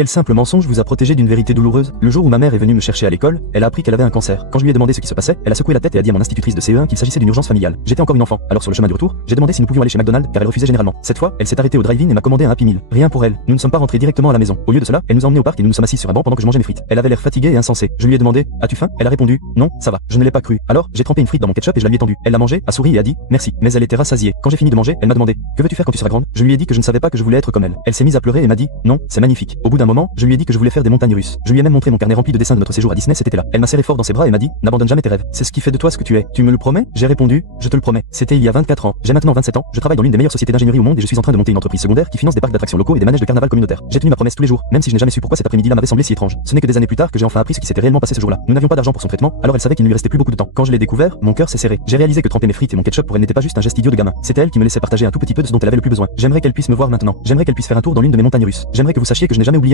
Quel simple mensonge vous a protégé d'une vérité douloureuse? Le jour où ma mère est venue me chercher à l'école, elle a appris qu'elle avait un cancer. Quand je lui ai demandé ce qui se passait, elle a secoué la tête et a dit à mon institutrice de CE1 qu'il s'agissait d'une urgence familiale. J'étais encore une enfant, alors sur le chemin du retour, j'ai demandé si nous pouvions aller chez McDonald's car elle refusait généralement. Cette fois, elle s'est arrêtée au drive-in et m'a commandé un Happy Meal. Rien pour elle. Nous ne sommes pas rentrés directement à la maison. Au lieu de cela, elle nous a emmenés au parc et nous nous sommes assis sur un banc pendant que je mangeais mes frites. Elle avait l'air fatiguée et insensée. Je lui ai demandé: as-tu faim? Elle a répondu: non, ça va. Je ne l'ai pas cru. Alors, j'ai trempé une frite dans mon ketchup et je la lui ai tendue. Elle l'a mangé, a souri et a dit merci. Mais elle était rassasiée. Quand j'ai fini de manger, elle m'a demandé: que veux-tu faire quand tu seras grande? Je lui ai dit que je ne savais pas que je voulais être comme elle. Elle s'est mise à pleurer et m'a dit: non, c'est magnifique. Au bout d'un moment, je lui ai dit que je voulais faire des montagnes russes. Je lui ai même montré mon carnet rempli de dessins de notre séjour à Disney cet été-là. Elle m'a serré fort dans ses bras et m'a dit: n'abandonne jamais tes rêves. C'est ce qui fait de toi ce que tu es. Tu me le promets? J'ai répondu: je te le promets. C'était il y a 24 ans. J'ai maintenant 27 ans. Je travaille dans l'une des meilleures sociétés d'ingénierie au monde et je suis en train de monter une entreprise secondaire qui finance des parcs d'attractions locaux et des manèges de carnaval communautaires. J'ai tenu ma promesse tous les jours, même si je n'ai jamais su pourquoi cet après-midi-là m'avait semblé si étrange. Ce n'est que des années plus tard que j'ai enfin appris ce qui s'était réellement passé ce jour-là. Nous n'avions pas d'argent pour son traitement, alors elle savait qu'il ne lui restait plus beaucoup de temps. Quand je l'ai découvert, mon cœur s'est serré. J'ai réalisé que tremper mes frites et mon ketchup pour elle n'était pas juste un geste idiot de gamin. C'était elle qui me laissait partager un tout petit peu de ce dont elle avait le plus besoin. J'aimerais qu'elle puisse me voir maintenant. J'aimerais qu'elle puisse faire un tour dans l'une de mes montagnes russes. J'aimerais que vous sachiez que je n'ai jamais oublié